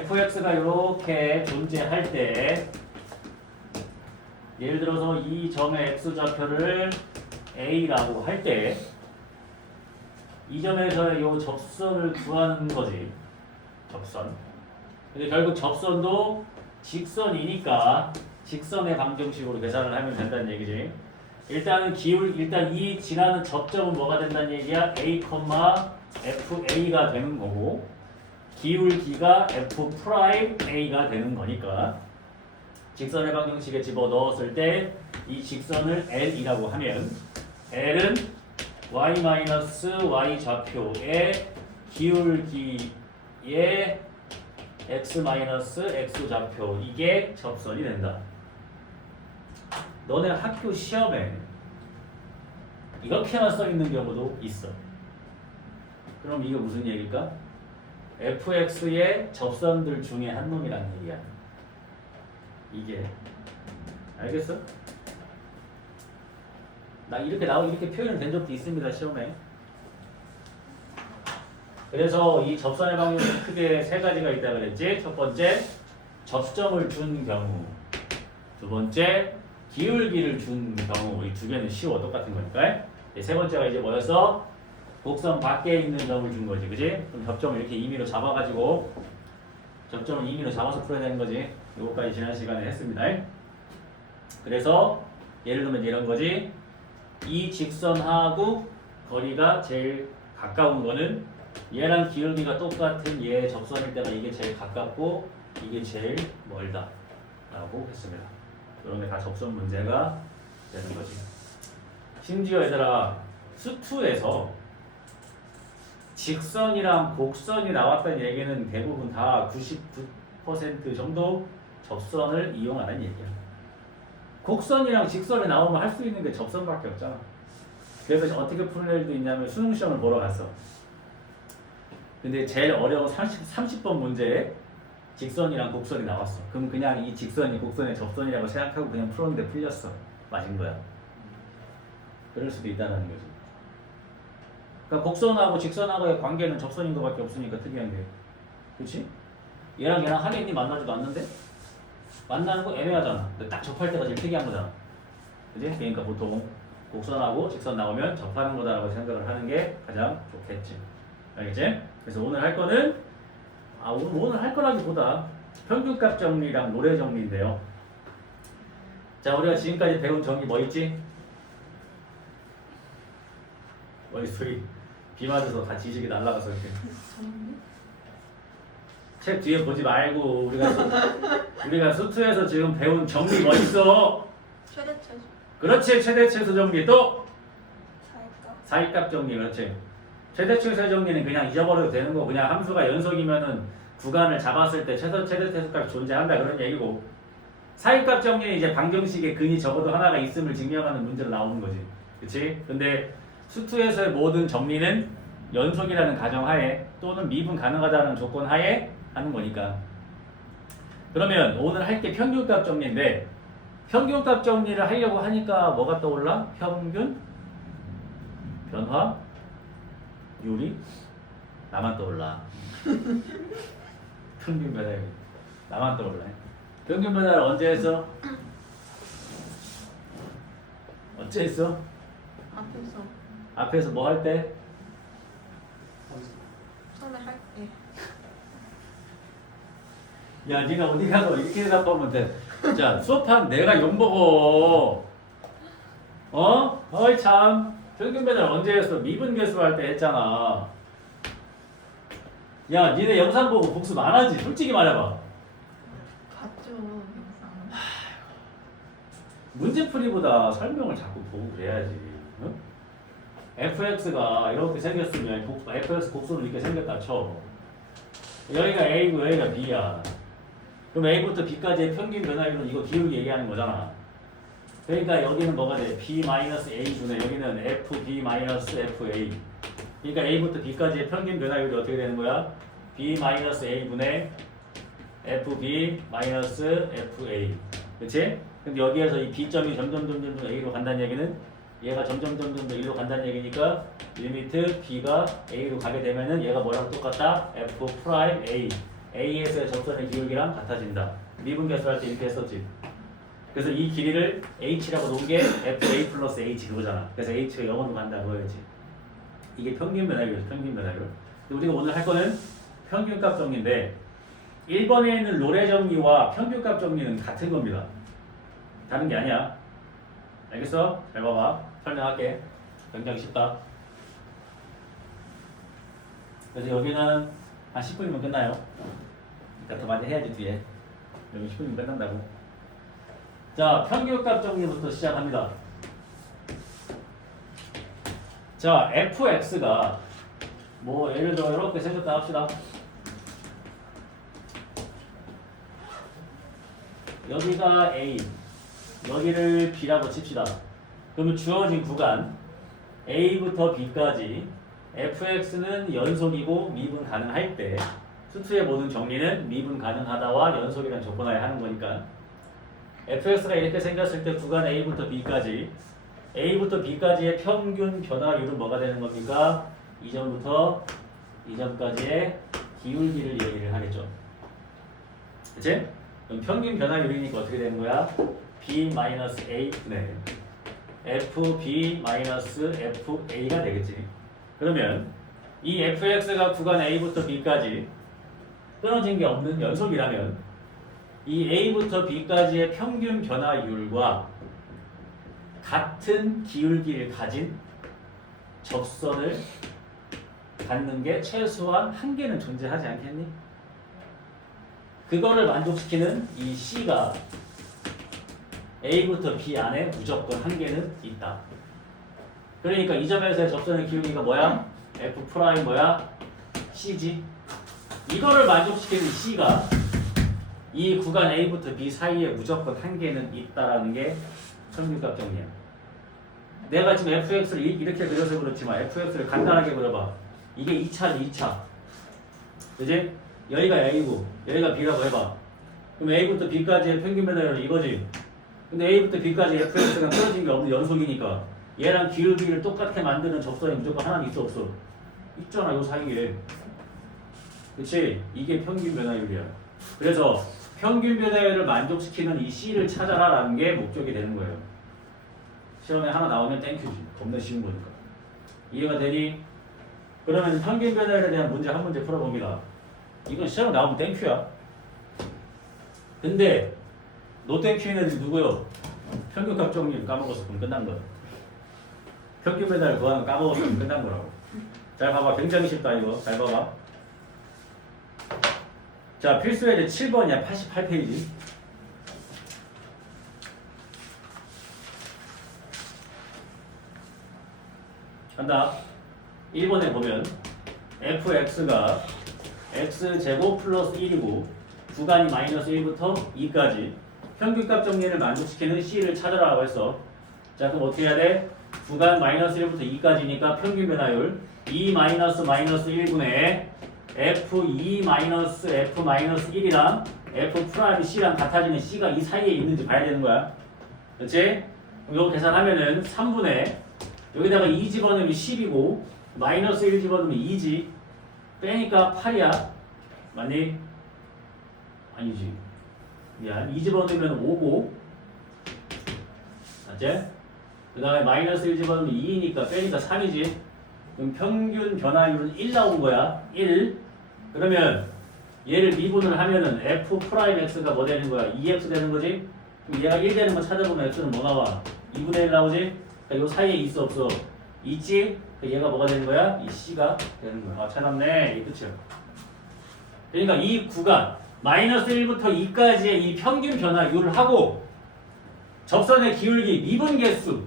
fx가 이렇게 존재할 때 예를 들어서 이 점의 x좌표를 a라고 할 때 이 점에서의 이 접선을 구하는 거지. 접선. 근데 결국 접선도 직선이니까 직선의 방정식으로 계산을 하면 된다는 얘기지. 일단 이 지나는 접점은 뭐가 된다는 얘기야? a, fa가 되는 거고 기울기가 f'a가 되는 거니까 직선의 방정식에 집어 넣었을 때 이 직선을 l이라고 하면 l은 y-y 좌표의 기울기의 x 좌표 이게 접선이 된다. 너네 학교 시험에 이렇게만 써 있는 경우도 있어. 그럼 이게 무슨 얘기일까? fx의 접선들 중에 한 놈이란 얘기야. 이게 알겠어? 나 이렇게 표현이 된 적도 있습니다 시험에. 그래서 이 접선의 방향은 크게 세 가지가 있다 그랬지. 첫 번째 접점을 준 경우, 두 번째 기울기를 준 경우. 이 두 개는 쉬워, 똑같은 거니까. 세 번째가 이제 뭐였어? 곡선 밖에 있는 점을 준 거지, 그지? 그럼 접점을 이렇게 임의로 잡아가지고 접점을 임의로 잡아서 풀어야 되는 거지. 요거까지 지난 시간에 했습니다. 그래서 예를 들면 이런 거지. 이 직선하고 거리가 제일 가까운 거는 얘랑 기울기가 똑같은 얘의 접선일 때가 이게 제일 가깝고 이게 제일 멀다 라고 했습니다. 이런 게 다 접선 문제가 되는 거지. 심지어 얘들아 수투에서 직선이랑 곡선이 나왔다는 얘기는 대부분 다 99% 정도 접선을 이용하는 얘기야. 곡선이랑 직선이 나오면 할 수 있는 게 접선밖에 없잖아. 그래서 어떻게 푸는 애들도 있냐면 수능 시험을 보러 갔어. 근데 제일 어려운 30번 문제에 직선이랑 곡선이 나왔어. 그럼 그냥 이 직선이 곡선의 접선이라고 생각하고 그냥 풀었는데 풀렸어. 맞은 거야. 그럴 수도 있다는 거지. 그러니까 곡선하고 직선하고의 관계는 접선인 것밖에 없으니까 특이한 게. 그렇지? 얘랑 하객이 만나지도 않는데? 만나는 거 애매하잖아. 근데 딱 접할 때가 제일 특이한 거잖아. 그지? 그러니까 보통 곡선하고 직선 나오면 접하는 거다라고 생각을 하는 게 가장 좋겠지. 알겠지? 그래서 오늘 할 거는 오늘 할 거라기보다 평균값 정리랑 노래 정리인데요. 자, 우리가 지금까지 배운 정리 뭐 있지? 머릿속이 비 맞아서 다 지식이 날아가서 이렇게. 책 뒤에 보지 말고 우리가 수투에서 지금 배운 정리 뭐 있어? 최대최소. 그렇지. 최대최소 정리. 또 사이값. 사이값 정리. 그렇지. 최대최소 정리는 그냥 잊어버려도 되는 거. 그냥 함수가 연속이면은 구간을 잡았을 때 최대최소값이 존재한다 그런 얘기고, 사이값 정리는 이제 방정식에 근이 적어도 하나가 있음을 증명하는 문제로 나오는 거지. 그렇지? 근데 수투에서의 모든 정리는 연속이라는 가정하에 또는 미분 가능하다는 조건 하에 하는 거니까. 그러면 오늘 할 게 평균값 정리인데, 평균값 정리를 하려고 하니까 뭐가 떠올라? 평균, 변화, 유리, 나만 떠올라. 평균 변화율, 나만 떠올라. 평균 변화를 언제 했어? 언제 했어? 앞에서 뭐 할 때? 처음에 할게. 야, 네가 어디 가서 이렇게 대답하면 돼. 자, 수업한 내가 욕먹어. 어이 참. 평균 변화를 언제 했어? 미분 계수 할 때 했잖아. 야, 니네 영상 보고 복습 안 하지? 솔직히 말해봐. 봤죠, 영상. 문제풀이보다 설명을 자꾸 보고 그래야지. 응? fx가 이렇게 생겼으면 fx 곡선은 이렇게 생겼다 쳐. 여기가 a고 여기가 b야. 그럼 a부터 b까지의 평균 변화율은 이거 기울기 얘기하는 거잖아. 그러니까 여기는 뭐가 돼? b-a 분의 여기는 fb-fa. 그러니까 a부터 b까지의 평균 변화율이 어떻게 되는 거야? b-a 분의 fb-fa. 그치? 근데 여기에서 이 b점이 점점 a로 간다는 얘기는 얘가 점점 더 a로 간다는 얘기니까 리미트 b가 a로 가게 되면은 얘가 뭐랑 똑같다? f'(a). A에서의 접선의 기울기랑 같아진다. 미분계수할 때 이렇게 했었지. 그래서 이 길이를 h라고 놓은 게 fa 플러스 h 그거잖아. 그래서 h가 0으로 간다 그거였지. 이게 평균 변화율이죠. 평균 변화율. 우리가 오늘 할 거는 평균값 정리인데 1번에 있는 로레 정리와 평균값 정리는 같은 겁니다. 다른 게 아니야. 알겠어? 잘 봐봐. 설명할게. 굉장히 쉽다. 그래서 여기는 한 10분이면 끝나요. 그러니까 더 많이 해야지 뒤에. 여기 10분이면 끝난다고. 자, 평균값 정리부터 시작합니다. 자, fx가 뭐 예를 들어 이렇게 생겼다 합시다. 여기가 A, 여기를 B라고 칩시다. 그러면 주어진 구간 A부터 B까지 fx는 연속이고 미분 가능할 때 수투의 모든 정리는 미분 가능하다와 연속이라는 조건하에 하는 거니까 fx가 이렇게 생겼을 때 구간 A부터 B까지 A부터 B까지의 평균 변화율은 뭐가 되는 겁니까? 이 점부터 이 점까지의 기울기를 얘기를 하겠죠. 그치? 그럼 평균 변화율이니까 어떻게 되는 거야? B-A 네. FB-FA가 되겠지. 그러면 이 fx가 구간 A부터 B까지 끊어진 게 없는 연속이라면 이 A부터 B까지의 평균 변화율과 같은 기울기를 가진 접선을 갖는 게 최소한 한 개는 존재하지 않겠니? 그거를 만족시키는 이 C가 A부터 B 안에 무조건 한 개는 있다. 그러니까 이 점에서의 접선의 기울기가 뭐야? F 프라임 뭐야? C지. 이거를 만족시키는 C가 이 구간 A부터 B 사이에 무조건 한 개는 있다라는 게 평균값 정리야. 내가 지금 fx를 이렇게 그려서 그렇지만 fx를 간단하게 그려봐. 이게 2차지 2차. 그지? 여기가 A고 여기가 B라고 해봐. 그럼 A부터 B까지의 평균 변화율은 이거지. 근데 A부터 B까지 fx가 떨어진 게 없는 연속이니까 얘랑 기울기를 똑같게 만드는 접선이 무조건 하나는 있어 없어? 있잖아 요 사이에. 그치? 이게 평균 변화율이야. 그래서 평균 변화율을 만족시키는 이 C를 찾아라라는 게 목적이 되는 거예요. 시험에 하나 나오면 땡큐지. 겁나 쉬운 거니까. 이해가 되니? 그러면 평균 변화율에 대한 문제 한 문제 풀어봅니다. 이건 시험 나오면 땡큐야. 근데 노 땡큐는 누구요? 평균값 정리 까먹었어. 그럼 끝난 거야. 평균 변화율 구하는 거 까먹었으면 끝난 거라고. 잘 봐봐. 굉장히 쉽다 이거. 잘 봐봐. 자, 필수 예제 7번이야. 88페이지. 간다. 1번에 보면 fx가 x제곱 플러스 1이고 구간이 마이너스 1부터 2까지 평균값 정리를 만족시키는 C를 찾아라고 했어. 자, 그럼 어떻게 해야 돼? 구간 마이너스 1부터 2까지니까 평균 변화율 2 마이너스 마이너스 1분의 f2 마이너스 f 마이너스 1이랑 f 프라임 C랑 같아지는 C가 이 사이에 있는지 봐야 되는 거야. 그렇지? 이거 계산하면은 3분의 여기다가 2 집어넣으면 10이고 마이너스 1 집어넣으면 2지. 빼니까 8이야. 맞니? 아니지. 미안. 2 집어넣으면 5고 맞지? 그 다음에 마이너스 1 집어넣으면 2니까 빼니까 3이지. 그럼 평균 변화율은 1 나온 거야. 1. 그러면 얘를 미분을 하면은 f 프라임 x가 뭐 되는 거야? 2x 되는 거지? 그럼 얘가 1 되는 거 찾아보면 x는 뭐 나와? 2분의 1 나오지? 그러니까 요 사이에 있어 없어? 있지? 얘가 뭐가 되는 거야? 이 C가 되는 거야. 아, 찾았네. 이 끝이야. 그러니까 이 구간 마이너스 1부터 2까지의 이 평균 변화율을 하고 접선의 기울기 미분 개수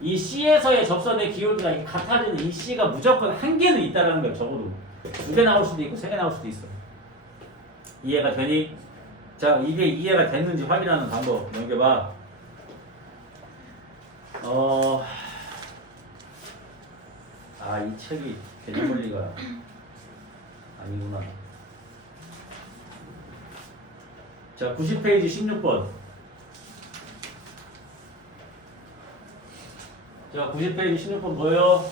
이 C에서의 접선의 기울기가 같아지는 이 C가 무조건 한 개는 있다라는 거야. 적어도 2개 나올 수도 있고 3개 나올 수도 있어. 이해가 되니? 자, 이게 이해가 됐는지 확인하는 방법 넘겨봐. 이 책이 개념 원리가 아니구나. 자, 90페이지 16번. 자, 90페이지 16번 뭐예요?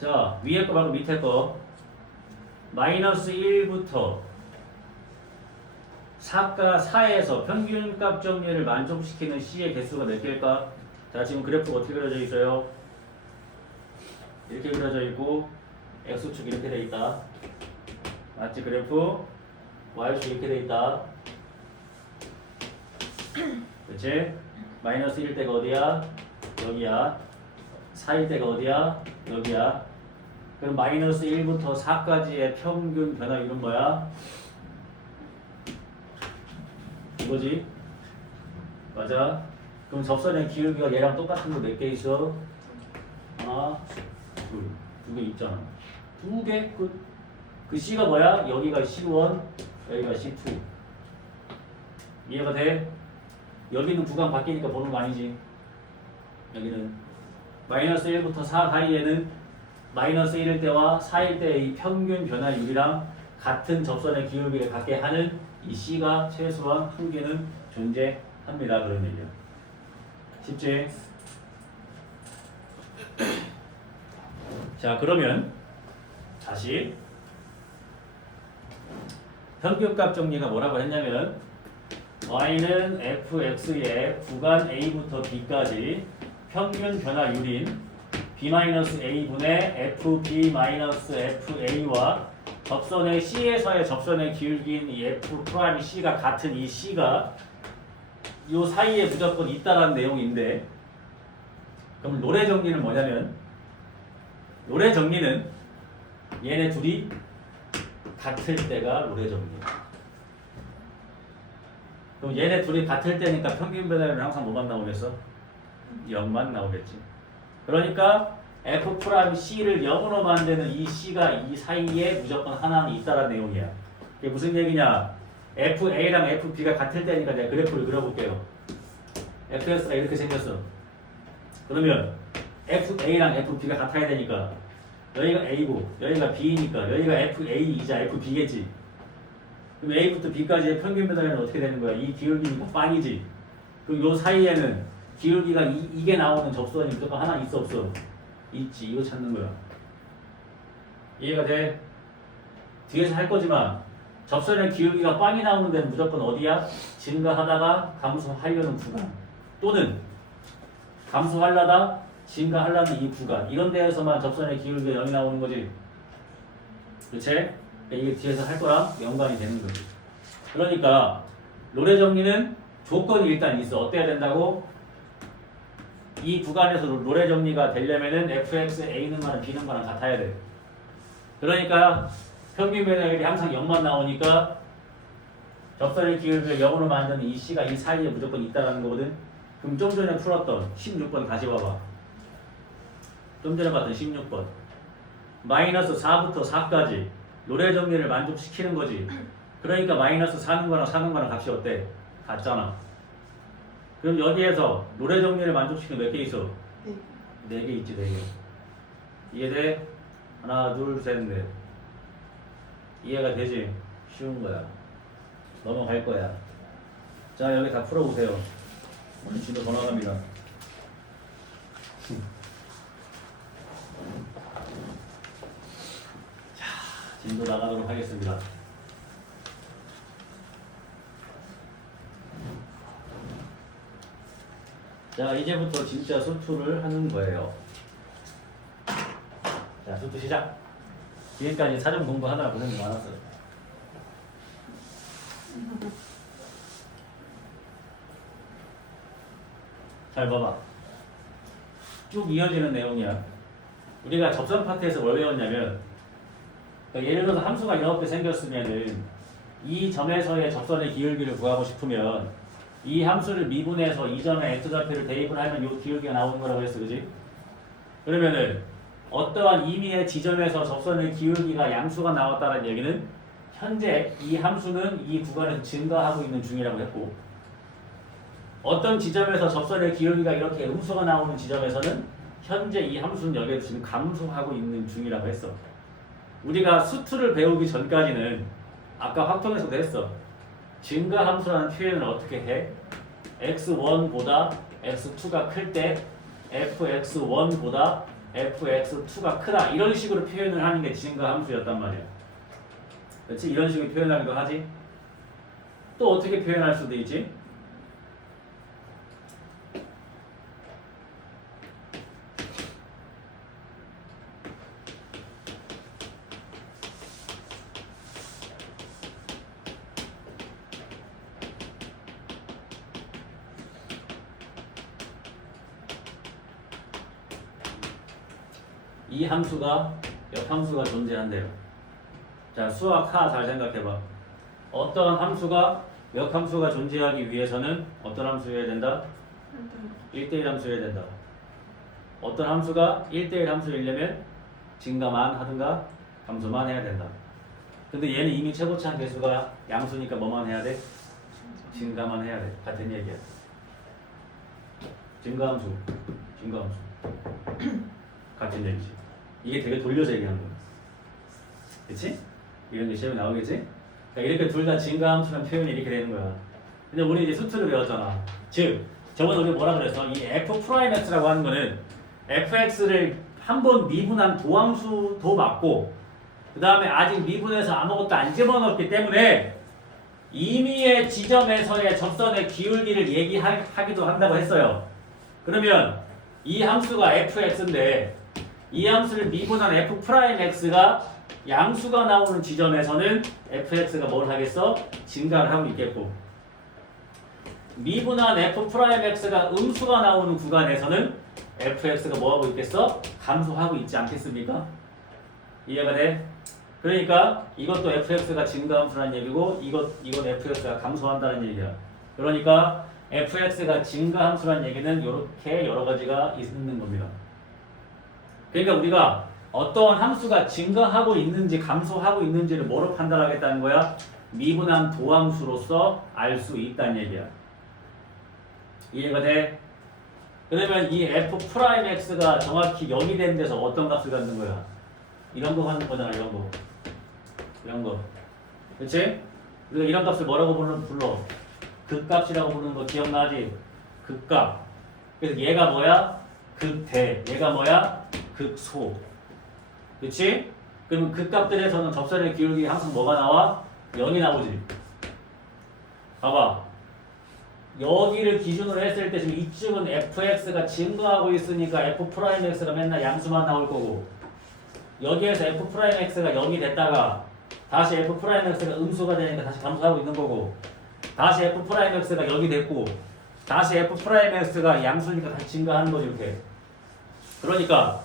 자, 위에 거 말고 밑에 거. 마이너스 1부터 4가 4에서 평균값 정리를 만족시키는 C의 개수가 몇 개일까? 자, 지금 그래프가 어떻게 그려져 있어요? 이렇게 그려져 있고 X축 이렇게 돼 있다. 맞지? 그래프 Y축 이렇게 돼 있다. 그치? 마이너스 1일 때가 어디야? 여기야. 4일 때가 어디야? 여기야. 그럼 마이너스 1부터 4까지의 평균 변화율은 뭐야? 이거지? 맞아? 그럼 접선의 기울기가 얘랑 똑같은 거 몇 개 있어? 하나, 둘. 2개 있잖아. 2개 끝. 그 C가 뭐야? 여기가 C1, 여기가 C2. 이해가 돼? 여기는 구간 바뀌니까 보는 거 아니지? 여기는 마이너스 1부터 4 사이에는 마이너스 1일 때와 4일 때의 이 평균 변화율이랑 같은 접선의 기울기를 갖게 하는 이 C가 최소한 한 개는 존재합니다. 그런 얘기야. 쉽지? 자, 그러면 다시 평균값 정리가 뭐라고 했냐면 y는 fx의 구간 a부터 b까지 평균 변화율인 b-a분의 fb-fa와 접선의 C에서의 접선의 기울기인 이 F'C가 같은 이 C가 이 사이에 무조건 있다라는 내용인데, 그럼 노래 정리는 뭐냐면 노래 정리는 얘네 둘이 같을 때가 노래 정리. 그럼 얘네 둘이 같을 때니까 평균 변화율은 항상 뭐만 나오겠어? 0만 나오겠지. 그러니까 F'C를 0으로 만드는 이 C가 이 사이에 무조건 하나는 있다라는 내용이야. 이게 무슨 얘기냐? FA랑 FB가 같을 때니까 내가 그래프를 그려볼게요. FS가 이렇게 생겼어. 그러면 FA랑 FB가 같아야 되니까 여기가 A고 여기가 B니까 여기가 FA이자 FB겠지. 그럼 A부터 B까지의 평균 변화율은 어떻게 되는 거야? 이 기울기니까 빵이지. 그럼 요 사이에는 기울기가 이게 나오는 접선이 무조건 하나 있어 없어? 있지. 이거 찾는 거야. 이해가 돼? 뒤에서 할 거지만 접선의 기울기가 빵이 나오는 데는 무조건 어디야? 증가하다가 감소하려는 구간 또는 감소하려다 증가하려는 이 구간 이런 데에서만 접선의 기울기가 0이 나오는 거지. 그치? 그러니까 이게 뒤에서 할 거랑 연관이 되는 거지. 그러니까 노래 정리는 조건이 일단 있어. 어때야 된다고? 이 구간에서 노래 정리가 되려면은 fx a는 거랑 b는 거랑 같아야 돼. 그러니까 평균 변화율이 항상 0만 나오니까 접선의 기울기를 0으로 만드는 이 c가 이 사이에 무조건 있다라는 거거든. 그럼 좀 전에 풀었던 16번 다시 봐봐. 좀 전에 봤던 16번 마이너스 4부터 4까지 노래 정리를 만족시키는 거지. 그러니까 마이너스 4는 거랑 4는 거랑 값이 어때? 같잖아. 그럼 여기에서 노래 정리를 만족시키는 몇 개 있어? 네 개 있지, 4개. 이해돼? 하나, 둘, 셋, 넷. 이해가 되지? 쉬운 거야. 넘어갈 거야. 자, 여기 다 풀어보세요. 오늘 진도 더 나갑니다. 자, 진도 나가도록 하겠습니다. 자, 이제부터 진짜 수투를 하는 거예요. 자, 수투 시작. 지금까지 사전 공부하느라 고생이 많았어요. 잘 봐봐. 쭉 이어지는 내용이야. 우리가 접선 파트에서 뭘 배웠냐면, 그러니까 예를 들어서 함수가 이렇게 생겼으면은 이 점에서의 접선의 기울기를 구하고 싶으면 이 함수를 미분해서 이 점에 x좌표를 대입을 하면 이 기울기가 나오는 거라고 했어, 그지? 그러면은 어떠한 임의의 지점에서 접선의 기울기가 양수가 나왔다는 얘기는 현재 이 함수는 이 구간에서 증가하고 있는 중이라고 했고, 어떤 지점에서 접선의 기울기가 이렇게 음수가 나오는 지점에서는 현재 이 함수는 여기에서 지금 감소하고 있는 중이라고 했어. 우리가 수투를 배우기 전까지는 아까 확통에서도 했어. 증가함수라는 표현을 어떻게 해? x1보다 x2가 클 때 fx1보다 fx2가 크다 이런 식으로 표현을 하는 게 증가 함수였단 말이야. 그렇지? 이런 식으로 표현하는 거 하지? 또 어떻게 표현할 수도 있지? 이 함수가 역함수가 존재한대요. 자, 수학 하 잘 생각해봐. 어떤 함수가 역함수가 존재하기 위해서는 어떤 함수여야 된다? 1대1 함수여야 된다. 어떤 함수가 1대1 함수이려면 증가만 하든가 감소만 해야 된다. 근데 얘는 이미 최고치한 개수가 양수니까 뭐만 해야 돼? 증가만 해야 돼. 같은 얘기야. 증가함수. 같은 얘기지. 이게 되게 돌려서 얘기하는 거야. 그치? 이런 게 시험에 나오겠지? 그러니까 이렇게 둘 다 증가함수라는 표현이 이렇게 되는 거야. 근데 우리 이제 수트를 배웠잖아. 즉, 저번에 우리 뭐라 그랬어? 이 f'x라고 하는 거는 fx를 한 번 미분한 도함수도 맞고 그 다음에 아직 미분해서 아무것도 안 집어넣었기 때문에 임의의 지점에서의 접선의 기울기를 얘기하기도 한다고 했어요. 그러면 이 함수가 fx인데 이 함수를 미분한 f'x가 양수가 나오는 지점에서는 fx가 뭘 하겠어? 증가를 하고 있겠고 미분한 f'x가 음수가 나오는 구간에서는 fx가 뭐 하고 있겠어? 감소하고 있지 않겠습니까? 이해가 돼? 그러니까 이것도 fx가 증가함수라는 얘기고 이건 fx가 감소한다는 얘기야. 그러니까 fx가 증가함수라는 얘기는 이렇게 여러 가지가 있는 겁니다. 그러니까 우리가 어떠한 함수가 증가하고 있는지 감소하고 있는지를 뭐로 판단하겠다는 거야? 미분한 도함수로서 알 수 있다는 얘기야. 이해가 돼? 그러면 이 f'x가 정확히 0이 되는 데서 어떤 값을 갖는 거야? 이런 거 하는 거잖아. 이런 거. 그치? 우리가 이런 값을 뭐라고 불러? 극값이라고 부르는 거 기억나지? 극값. 그래서 얘가 뭐야? 극대. 얘가 뭐야? 극소. 그치? 그럼 극값들에서는 접선의 기울기 항상 뭐가 나와? 0이 나오지. 봐봐. 여기를 기준으로 했을 때 지금 이쯤은 fx가 증가하고 있으니까 f'x가 맨날 양수만 나올 거고 여기에서 f'x가 0이 됐다가 다시 f'x가 음수가 되니까 다시 감소하고 있는 거고 다시 f'x가 0이 됐고 다시 f'x가 양수니까 다시 증가하는 거지 이렇게. 그러니까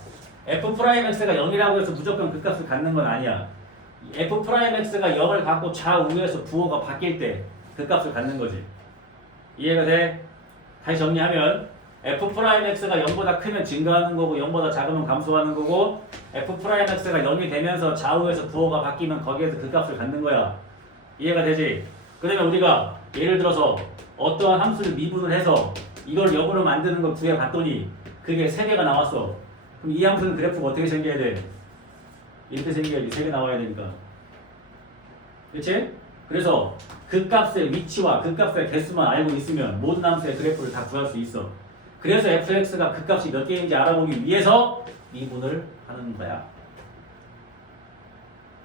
f'x가 0이라고 해서 무조건 그 값을 갖는 건 아니야. f'x가 0을 갖고 좌우에서 부호가 바뀔 때 그 값을 갖는 거지. 이해가 돼? 다시 정리하면 f'x가 0보다 크면 증가하는 거고 0보다 작으면 감소하는 거고 f'x가 0이 되면서 좌우에서 부호가 바뀌면 거기에서 그 값을 갖는 거야. 이해가 되지? 그러면 우리가 예를 들어서 어떠한 함수를 미분을 해서 이걸 역으로 만드는 걸 구해봤더니 그게 3개가 나왔어. 그럼 이 함수는 그래프가 어떻게 생겨야 돼? 이렇게 생겨야지. 3개 나와야 되니까. 그치? 그래서 그 값의 위치와 그 값의 개수만 알고 있으면 모든 함수의 그래프를 다 구할 수 있어. 그래서 fx가 그 값이 몇 개인지 알아보기 위해서 미분을 하는 거야.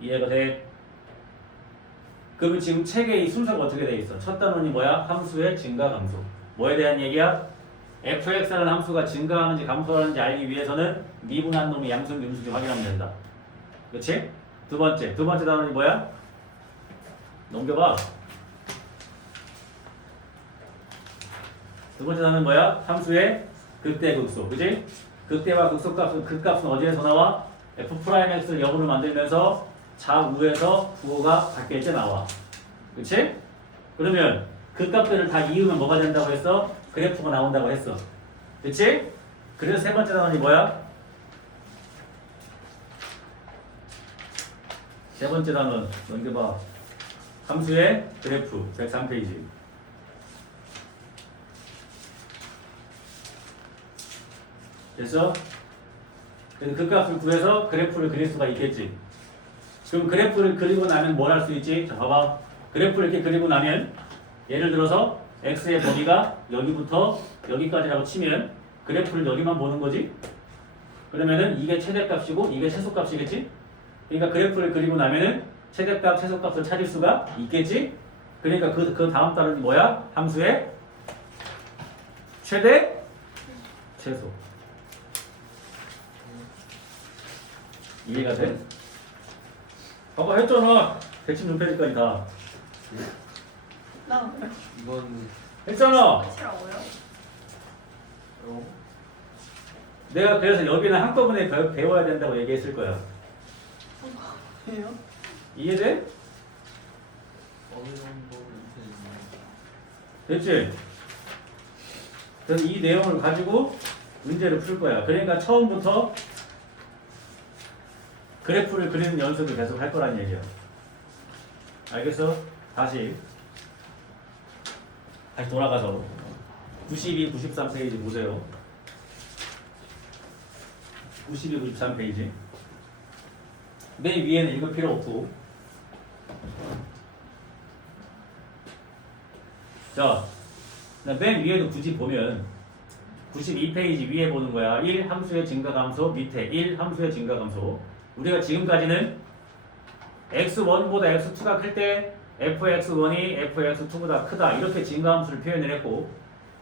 이해가 돼? 그러면 지금 책에 이 순서가 어떻게 돼 있어? 첫 단원이 뭐야? 함수의 증가 감소. 뭐에 대한 얘기야? fx라는 함수가 증가하는지 감소하는지 알기 위해서는 미분한 놈이 양수인지 음수인지 확인하면 된다. 그렇지? 두 번째 단원이 뭐야? 넘겨봐. 두 번째 단원은 뭐야? 함수의 극대 극소. 그지? 극대와 극소 값은 그 값은 어디에서 나와? f'x를 역으로 만들면서 좌우에서 부호가 바뀔 때 나와. 그치? 그러면 그 값들을 다 이으면 뭐가 된다고 했어? 그래프가 나온다고 했어. 그치? 그래서 세 번째 단원이 뭐야? 세 번째 단원 넘겨봐. 함수의 그래프 103페이지. 됐어? 그래서 그 값을 구해서 그래프를 그릴 수가 있겠지. 그럼 그래프를 그리고 나면 뭘 할 수 있지? 자, 봐봐. 그래프를 이렇게 그리고 나면 예를 들어서 x의 범위가 여기부터 여기까지라고 치면 그래프를 여기만 보는 거지? 그러면은 이게 최대값이고 이게 최소값이겠지? 그러니까 그래프를 그리고 나면은 최대값, 최소값을 찾을 수가 있겠지? 그러니까 그 다음 단은 뭐야? 함수의 최대, 최소. 이해가 돼? 봐봐 했잖아. 116페이지까지 다. 나 이건 했잖아. 끝이라고요? 내가 그래서 여기는 한꺼번에 배워야 된다고 얘기했을 거야. 왜요? 이해돼? 어느 정도 이렇게 됐지? 그래서 이 내용을 가지고 문제를 풀 거야. 그러니까 처음부터 그래프를 그리는 연습을 계속 할 거란 얘기야. 알겠어? 다시 돌아가서 92, 93페이지 보세요. 92, 93페이지. 맨 위에는 읽을 필요 없고. 자, 맨 위에도 굳이 보면 92페이지 위에 보는 거야. 1 함수의 증가감소 밑에 1 함수의 증가감소. 우리가 지금까지는 x1보다 x2가 클 때 fx1이 fx2보다 크다 이렇게 증가함수를 표현을 했고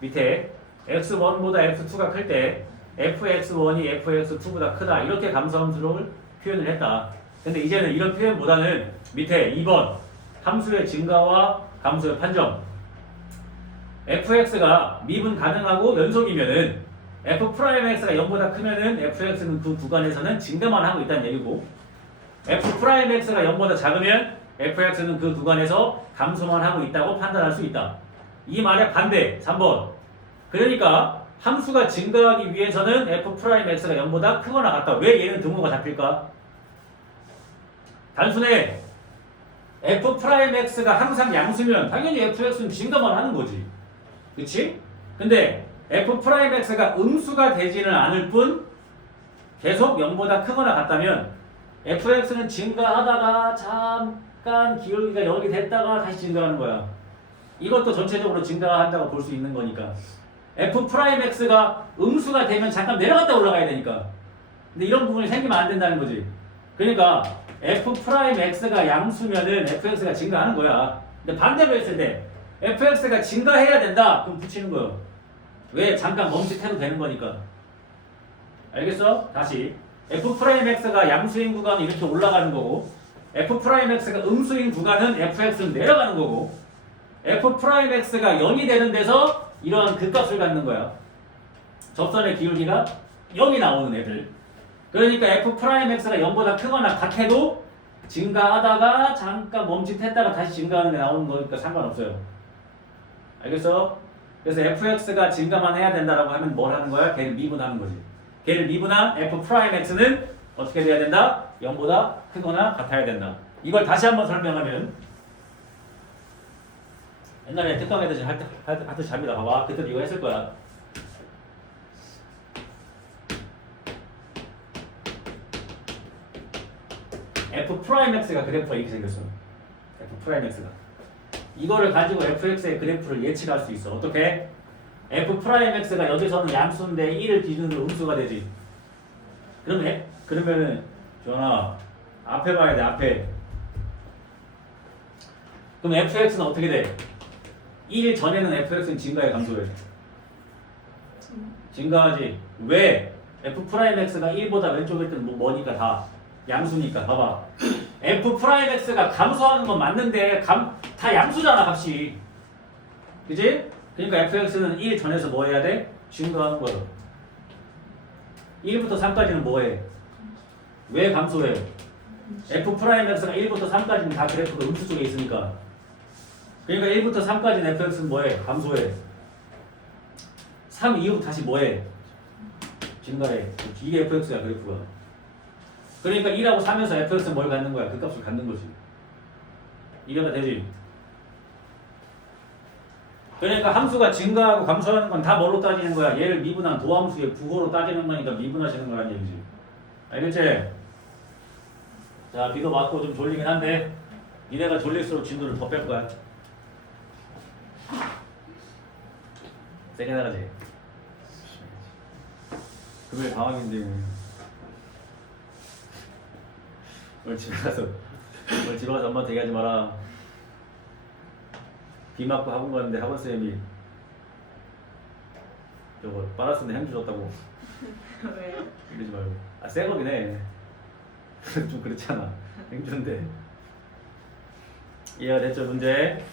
밑에 x1보다 x2가 클 때 fx1이 fx2보다 크다 이렇게 감소함수를 표현을 했다. 근데 이제는 이런 표현보다는 밑에 2번 함수의 증가와 감소의 판정 fx가 미분 가능하고 연속이면은 f'x가 0보다 크면은 fx는 그 구간에서는 증가만 하고 있다는 얘기고 f'x가 0보다 작으면 fx는 그 구간에서 감소만 하고 있다고 판단할 수 있다. 이 말의 반대 3번. 그러니까 함수가 증가하기 위해서는 f'x가 0보다 크거나 같다. 왜 얘는 등호가 잡힐까? 단순해. f'x가 항상 양수면 당연히 fx는 증가만 하는 거지. 그치? 근데 f'x가 음수가 되지는 않을 뿐 계속 0보다 크거나 같다면 fx는 증가하다가 잠깐 기울기가 0이 됐다가 다시 증가하는 거야. 이것도 전체적으로 증가한다고 볼 수 있는 거니까. f'x가 음수가 되면 잠깐 내려갔다 올라가야 되니까. 근데 이런 부분이 생기면 안 된다는 거지. 그러니까 f'x가 양수면은 fx가 증가하는 거야. 근데 반대로 했을 때 fx가 증가해야 된다. 그럼 붙이는 거예요. 왜? 잠깐 멈칫해도 되는 거니까. 알겠어? 다시 f'x가 양수인 구간은 이렇게 올라가는 거고 f'x가 음수인 구간은 fx는 내려가는 거고 f'x가 0이 되는 데서 이러한 극값을 갖는 거야. 접선의 기울기가 0이 나오는 애들. 그러니까 f'x가 0보다 크거나 같아도 증가하다가 잠깐 멈칫했다가 다시 증가하는 게 나오는 거니까 상관없어요. 알겠어? 그래서 fx가 증가만 해야 된다라고 하면 뭘 하는 거야? 걔를 미분하는 거지. 걔를 미분한 f'x는 어떻게 돼야 된다? 0보다 크거나 같아야 된다. 이걸 다시 한번 설명하면 옛날에 특강 애들 하듯이 합니다. 봐봐. 그때도 이거 했을 거야. f'x가 그래프가 이렇게 생겼어. f'x가. 이거를 가지고 fx의 그래프를 예측할 수 있어. 어떻게? f'x가 여기서는 양수인데 1을 기준으로 음수가 되지. 그러면은 조현아 앞에 봐야 돼. 앞에. 그럼 fx는 어떻게 돼? 1 전에는 fx는 증가해 감소해? 증가하지. 왜? f'x가 1보다 왼쪽일 때는 뭐니까 다 양수니까. 봐봐. f'x가 감소하는 건 맞는데 다 양수잖아 값이. 그지? 그러니까 fx는 1 전에서 뭐 해야 돼? 증가하는 거야. 1부터 3까지는 뭐 해? 왜 감소해? f'x가 1부터 3까지는 다 그래프가 음수 쪽에 있으니까. 그러니까 1부터 3까지는 fx는 뭐해? 감소해. 3 이후 다시 뭐해? 증가해. 이게 fx야 그래프가. 그러니까 1하고 3에서 fx는 뭘 갖는 거야? 그 값을 갖는 거지. 이해가 되지? 그러니까 함수가 증가하고 감소하는 건 다 뭘로 따지는 거야? 얘를 미분한 도함수의 부호로 따지는 거니까 미분하시는 거란 얘기지. 알겠지? 자, 비도 맞고 좀 졸리긴 한데 니네가 졸릴수록 진도를 더 뺄 거야. 세게 나가지. 금요일 방학인데 오늘 집에 가서 엄마한테 얘기하지 마라. 비 맞고 학원 갔는데 학원 쌤이 저거 빨았는데 행주 줬다고 왜요? 이러지 말고. 아, 새 거긴 해. 좀 그렇잖아. 행주인데. 이해가 됐죠, 문제?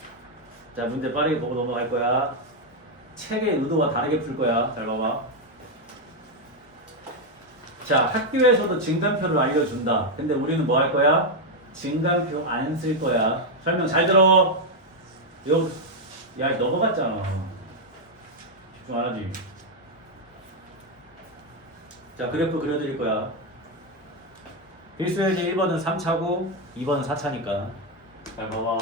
자, 문제 빠르게 보고 넘어갈 거야. 책의 의도와 다르게 풀 거야. 잘 봐봐. 자, 학교에서도 증간표를 알려준다. 근데 우리는 뭐 할 거야? 증간표 안 쓸 거야. 설명 잘 들어. 야, 넘어갔잖아. 집중 안 하지. 자, 그래프 그려드릴 거야. 필수예제 1번은 3차고 2번은 4차니까. 잘 봐봐.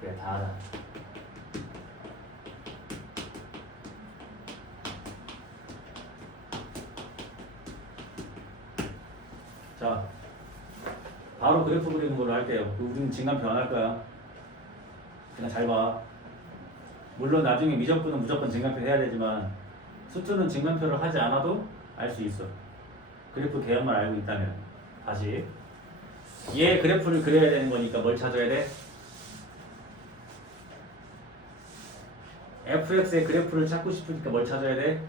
그래, 다 알아. 자, 바로 그래프 그리는 걸로 할게요. 우리는 증간표 안 할 거야. 그냥 잘 봐. 물론 나중에 미적분은 무조건 증간표 해야 되지만 수투는 증간표를 하지 않아도 알 수 있어. 그래프 개념만 알고 있다면. 다시 얘 그래프를 그려야 되는 거니까 뭘 찾아야 돼? fx의 그래프를 찾고 싶으니까 뭘 찾아야 돼?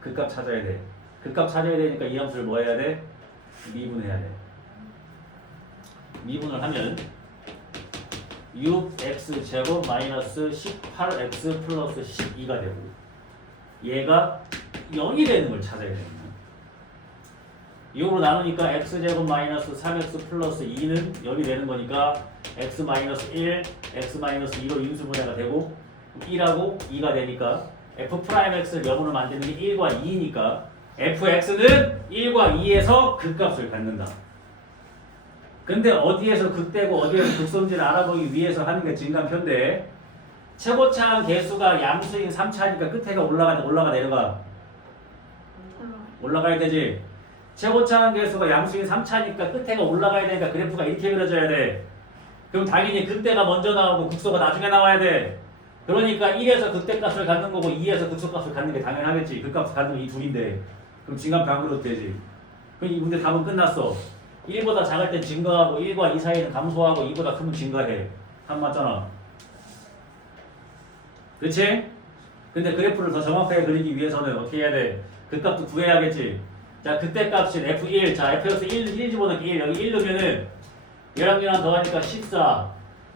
극값 찾아야 돼. 극값 찾아야 되니까 이 함수를 뭐 해야 돼? 미분해야 돼. 미분을 하면 6x제곱 마이너스 18x 플러스 12가 되고 얘가 0이 되는 걸 찾아야 됩니다. 6으로 나누니까 x제곱 마이너스 3x 플러스 2는 0이 되는 거니까 x 마이너스 1, x 마이너스 2로 인수분해가 되고 1하고 2가 되니까 f 프라임 x를 0으로 만드는 게 1과 2니까 fx는 1과 2에서 극값을 갖는다. 근데 어디에서 극대고 어디에서 극소인지를 알아보기 위해서 하는 게 증간표인데 최고차항 개수가 양수인 3차니까 끝에가 올라가 내려가? 올라가야 되지. 최고차항 개수가 양수인 3차니까 끝에가 올라가야 되니까 그래프가 이렇게 그려져야 돼. 그럼 당연히 극대가 먼저 나오고 극소가 나중에 나와야 돼. 그러니까 1에서 극대값을 갖는 거고 2에서 극소값을 갖는 게 당연하겠지. 극값을 갖는 게 이 둘인데 그럼 증간표 안 그려도 되지. 그럼 이 문제 답은 끝났어. 1보다 작을 땐 증가하고 1과 2 사이는 감소하고 2보다 크면 증가해. 답 맞잖아. 그치? 근데 그래프를 더 정확하게 그리기 위해서는 어떻게 해야 돼? 극값도 구해야겠지. 자, 극대값인 F1. 자, Fx 1 집어넣기 1. 여기 1 넣으면은 얘랑 얘랑 더하니까 14.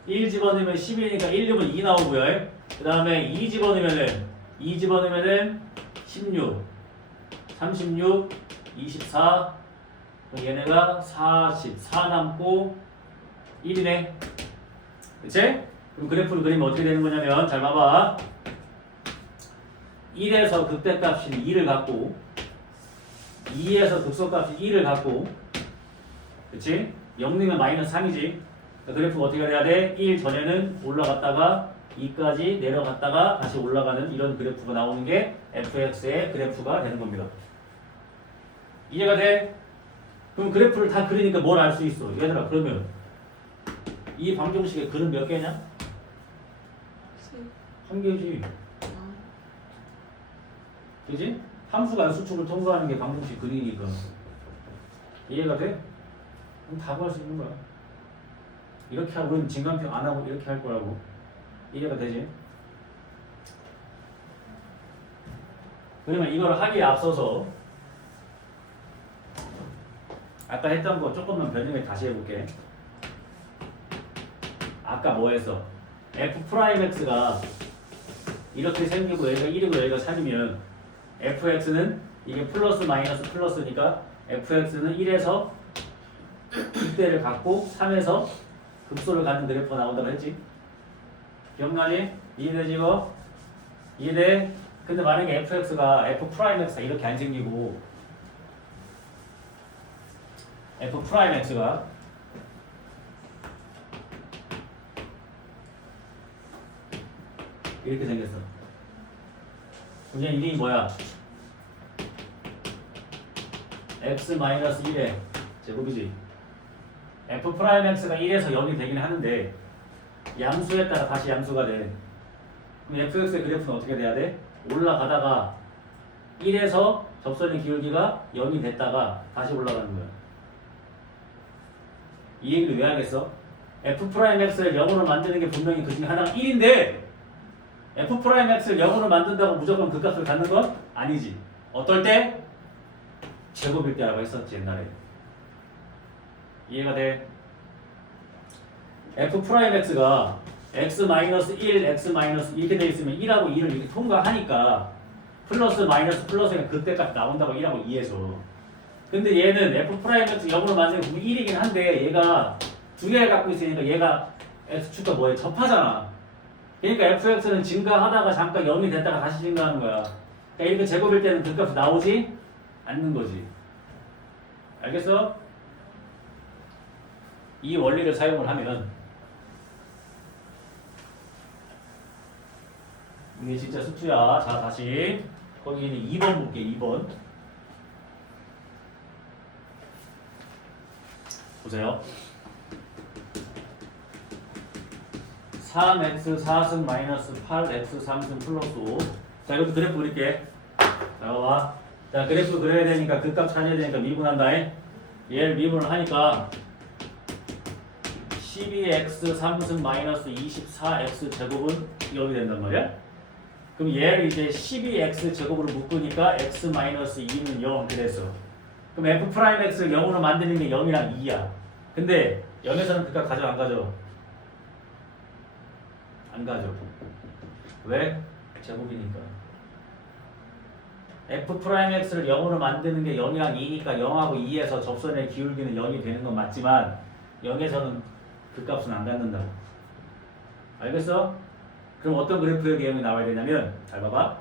1 집어넣으면 11이니까 1 넣으면 2 나오고요. 그 다음에 2 집어넣으면은 16. 36, 24. 얘네가 44 남고 1이네. 그치? 그럼 그래프를 그리면 어떻게 되는 거냐면 잘 봐봐. 1에서 극대값인 2를 갖고 2에서 극소값인 1을 갖고 그치? 0 넣으면 마이너스 3이지. 그래프가 어떻게 돼야 돼? 1 전에는 올라갔다가 2까지 내려갔다가 다시 올라가는 이런 그래프가 나오는 게 fx의 그래프가 되는 겁니다. 이해가 돼? 그럼 그래프를 다 그리니까 뭘 알 수 있어? 얘들아, 그러면 이 방정식의 근은 몇 개냐? 한 개지. 그지? 함수가 수축을 통과하는 게 방정식 근이니까. 이해가 돼? 그럼 다 구할 수 있는 거야. 이렇게 하고 우리는 증간표 안 하고 이렇게 할 거라고. 이해가 되지? 그러면 이걸 하기에 앞서서 아까 했던 거 조금만 변형해 다시 해볼게. 아까 뭐 했어? f'x가 이렇게 생기고 여기가 1이고 여기가 3이면 fx는 이게 플러스 마이너스 플러스니까 fx는 1에서 극대를 갖고 3에서 극소를 갖는 그래프가 나온다고 했지? 기억나지? 이해되지 이거? 이해돼? 근데 만약에 fx가 f'x가 이렇게 안 생기고 f'x가 이렇게 생겼어. 그럼 얘 이름이 뭐야? x-1의 제곱이지. f'x가 1에서 0이 되긴 하는데 양수에 따라 다시 양수가 돼. 그럼 fx의 그래프는 어떻게 돼야 돼? 올라가다가 1에서 접선의 기울기가 0이 됐다가 다시 올라가는 거야. 이 얘기를 왜 하겠어? F'X를 0으로 만드는 게 분명히 그 중에 하나가 1인데 F'X를 0으로 만든다고 무조건 그 값을 갖는 건 아니지. 어떨 때? 제곱일 때라고 했었지 옛날에. 이해가 돼? F'X가 x-1, x- 이렇게 돼 있으면 1하고 2를 이렇게 통과하니까 플러스 마이너스 플러스는 그때까지 나온다고 1하고 2에서. 근데 얘는 F'X 0으로 만드는 게 1이긴 한데 얘가 두 개를 갖고 있으니까 얘가 x축과 뭐에 접하잖아. 그러니까 fx는 증가하다가 잠깐 0이 됐다가 다시 증가하는 거야. 그러니까 이렇게 제곱일 때는 그 값이 나오지 않는 거지. 알겠어? 이 원리를 사용을 하면 이게 진짜 수투야. 자, 다시 거기는 2번 볼게. 2번 보세요. 3x 4승 마이너스 8x 3승 플러스 5. 자, 이것도 그래프 그릴게. 자, 와. 자, 그래프 그려야 되니까 그 값 찾아야 되니까 미분한다. 얘를 미분을 하니까 12x 3승 마이너스 24x 제곱은 0이 된단 말이야. 그럼 얘를 이제 12x 제곱으로 묶으니까 x 마이너스 2는 0 이렇게 됐어. 그럼 f'x를 0으로 만드는 게 0이랑 2야. 근데 0에서는 그 값 가져 안 가져? 안 가져. 왜? 제곱이니까. f'x를 0으로 만드는 게 0이랑 2니까 0하고 2에서 접선의 기울기는 0이 되는 건 맞지만 0에서는 그 값은 안 갖는다고. 알겠어? 그럼 어떤 그래프의 개념이 나와야 되냐면 잘 봐봐.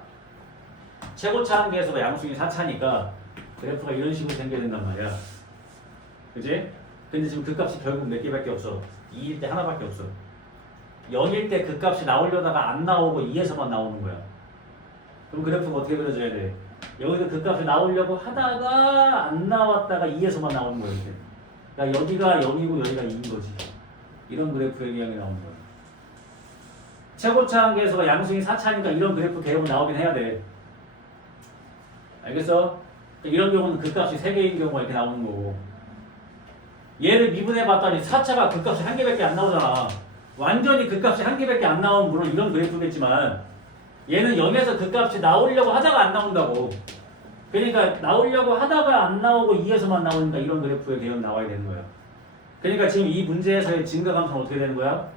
최고차 한계에서 양수인 4차니까 그래프가 이런 식으로 생겨야 된단 말이야. 그지? 근데 지금 그 값이 결국 몇 개밖에 없어. 2일 때 하나밖에 없어. 0일 때 그 값이 나오려다가 안 나오고 2에서만 나오는 거야. 그럼 그래프가 어떻게 그려져야 돼? 여기서 그 값이 나오려고 하다가 안 나왔다가 2에서만 나오는 거야. 이렇게. 그러니까 여기가 0이고 여기가 2인 거지. 이런 그래프의 개념이 나오는 거야. 최고차 한계에서가 양수인 4차니까 이런 그래프 개념은 나오긴 해야 돼. 알겠어? 이런 경우는 그 값이 3개인 경우가 이렇게 나오는 거고. 얘를 미분해 봤더니 4차가 그 값이 1개밖에 안 나오잖아. 완전히 그 값이 1개밖에 안 나오면 물론 이런 그래프겠지만 얘는 0에서 그 값이 나오려고 하다가 안 나온다고. 그러니까 나오려고 하다가 안 나오고 2에서만 나오니까 이런 그래프의 개념 나와야 되는 거야. 그러니까 지금 이 문제에서의 증가 감소는 어떻게 되는 거야?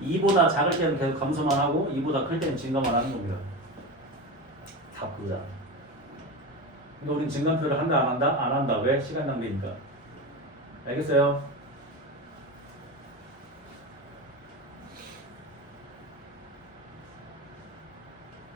2보다 작을 때는 계속 감소만 하고 2보다 클 때는 증가만 하는 겁니다. 답 그거다. 근데 우린 증감표를 한다 안 한다? 안 한다. 왜? 시간 낭비니까. 알겠어요?